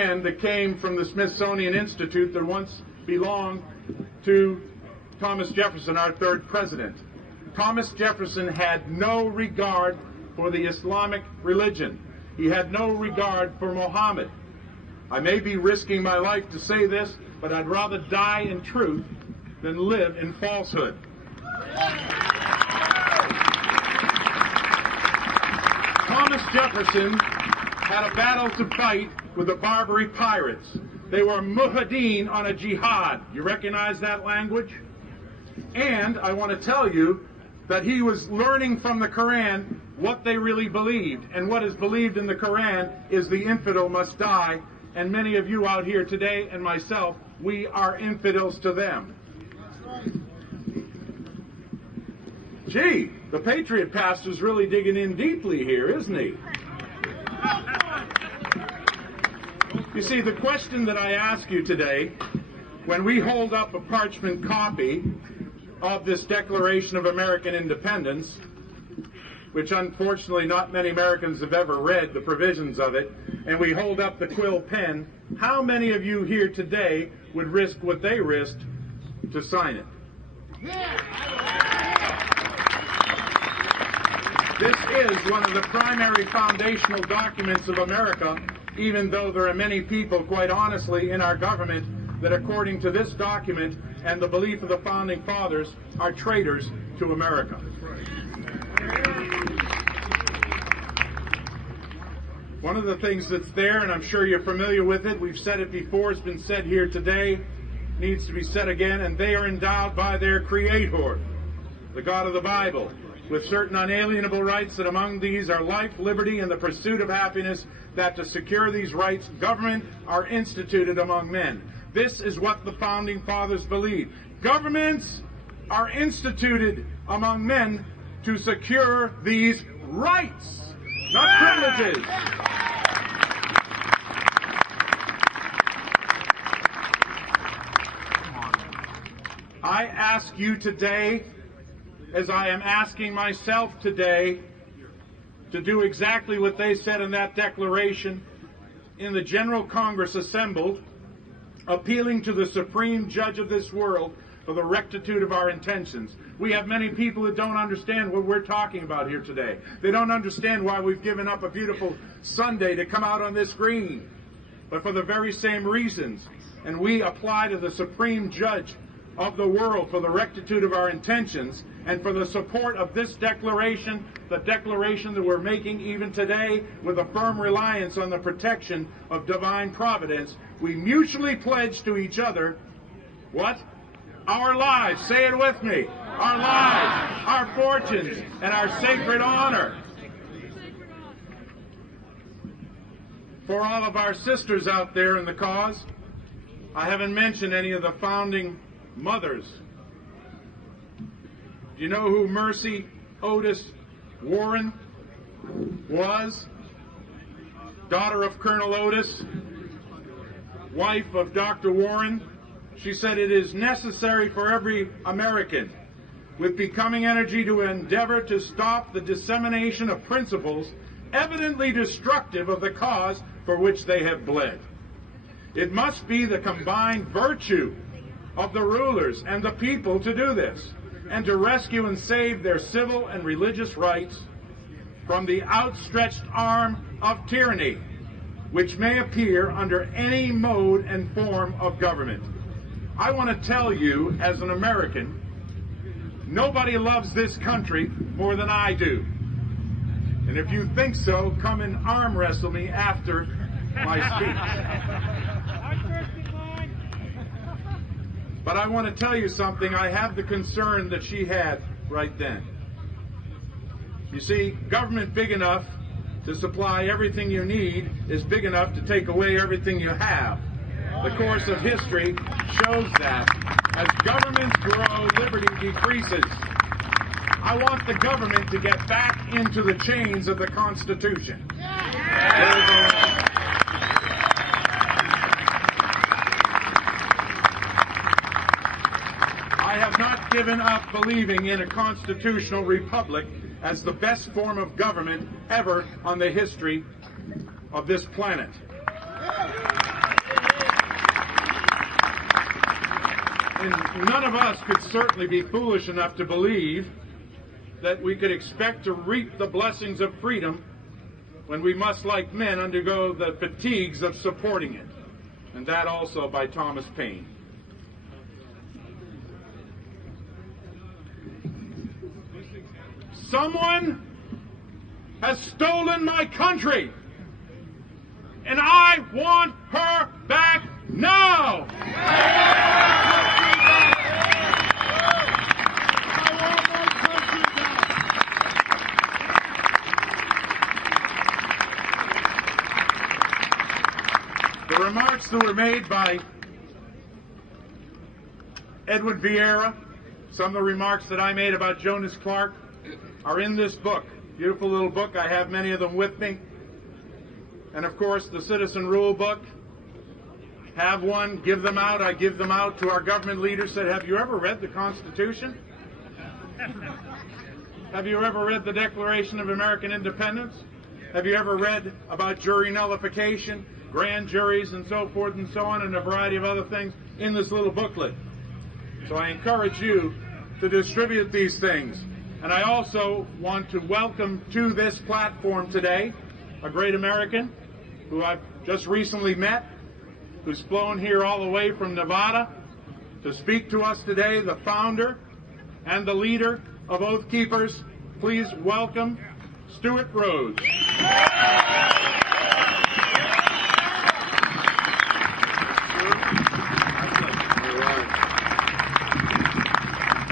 And that came from the Smithsonian Institute that once belonged to Thomas Jefferson, our third president. Thomas Jefferson had no regard for the Islamic religion. He had no regard for Muhammad. I may be risking my life to say this, but I'd rather die in truth than live in falsehood. Thomas Jefferson had a battle to fight with the Barbary pirates. They were mujahideen on a jihad. You recognize that language? And I want to tell you that he was learning from the Quran what they really believed. And what is believed in the Quran is the infidel must die. And many of you out here today, and myself, we are infidels to them. Gee, the Patriot pastor's really digging in deeply here, isn't he? You see, the question that I ask you today, when we hold up a parchment copy of this Declaration of American Independence, which unfortunately not many Americans have ever read the provisions of it, and we hold up the quill pen, how many of you here today would risk what they risked to sign it? This is one of the primary foundational documents of America, even though there are many people, quite honestly, in our government that, according to this document and the belief of the Founding Fathers, are traitors to America. One of the things that's there, and I'm sure you're familiar with it, we've said it before, it's been said here today, needs to be said again, and they are endowed by their Creator, the God of the Bible, with certain unalienable rights, that among these are life, liberty, and the pursuit of happiness, that to secure these rights, government are instituted among men. This is what the Founding Fathers believed. Governments are instituted among men to secure these rights, not privileges. I ask you today, as I am asking myself today, to do exactly what they said in that declaration in the General Congress assembled, appealing to the Supreme Judge of this world for the rectitude of our intentions. We have many people that don't understand what we're talking about here today. They don't understand why we've given up a beautiful Sunday to come out on this green, but for the very same reasons. And we apply to the Supreme Judge of the world for the rectitude of our intentions and for the support of this declaration, the declaration that we're making even today with a firm reliance on the protection of divine providence. We mutually pledge to each other, what? Our lives, say it with me, our lives, our fortunes, and our sacred honor. For all of our sisters out there in the cause, I haven't mentioned any of the founding mothers. Do you know who Mercy Otis Warren was? Daughter of Colonel Otis, wife of Dr. Warren. She said, "It is necessary for every American with becoming energy to endeavor to stop the dissemination of principles evidently destructive of the cause for which they have bled. It must be the combined virtue of the rulers and the people to do this, and to rescue and save their civil and religious rights from the outstretched arm of tyranny, which may appear under any mode and form of government." I want to tell you, as an American, nobody loves this country more than I do. And if you think so, come and arm wrestle me after my speech. But I want to tell you something. I have the concern that she had right then. You see, government big enough to supply everything you need is big enough to take away everything you have. The course of history shows that. As governments grow, liberty decreases. I want the government to get back into the chains of the Constitution. I have not given up believing in a constitutional republic as the best form of government ever on the history of this planet. And none of us could certainly be foolish enough to believe that we could expect to reap the blessings of freedom when we must, like men, undergo the fatigues of supporting it. And that also by Thomas Paine. Someone has stolen my country, and I want her back now. The remarks that were made by Edwin Vieira, some of the remarks that I made about Jonas Clark, are in this book. Beautiful little book. I have many of them with me. And of course, the Citizen Rule book. Have one, give them out. I give them out to our government leaders. Said, have you ever read the Constitution? Have you ever read the Declaration of American Independence? Have you ever read about jury nullification, grand juries, and so forth and so on, and a variety of other things in this little booklet? So I encourage you to distribute these things. And I also want to welcome to this platform today a great American who I've just recently met, who's flown here all the way from Nevada to speak to us today, the founder and the leader of Oathkeepers. Please welcome Stuart Rhodes.